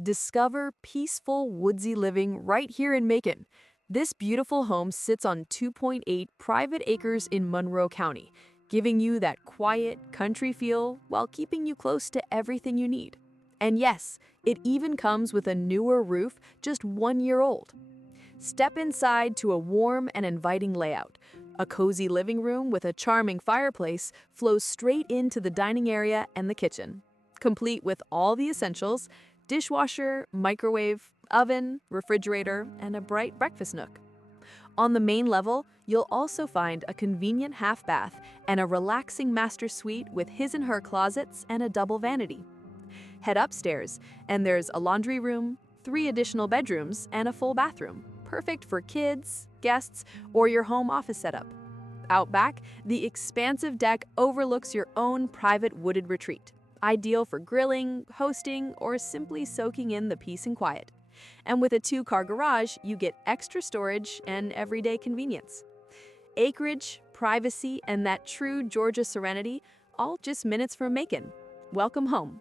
Discover peaceful, woodsy living right here in Macon. This beautiful home sits on 2.8 private acres in Monroe County, giving you that quiet, country feel while keeping you close to everything you need. And yes, it even comes with a newer roof, just 1 year old. Step inside to a warm and inviting layout. A cozy living room with a charming fireplace flows straight into the dining area and the kitchen, complete with all the essentials: dishwasher, microwave, oven, refrigerator, and a bright breakfast nook. On the main level, you'll also find a convenient half bath and a relaxing master suite with his and her closets and a double vanity. Head upstairs, and there's a laundry room, 3 additional bedrooms, and a full bathroom, perfect for kids, guests, or your home office setup. Out back, the expansive deck overlooks your own private wooded retreat, ideal for grilling, hosting, or simply soaking in the peace and quiet. And with a 2-car garage, you get extra storage and everyday convenience. Acreage, privacy, and that true Georgia serenity, all just minutes from Macon. Welcome home.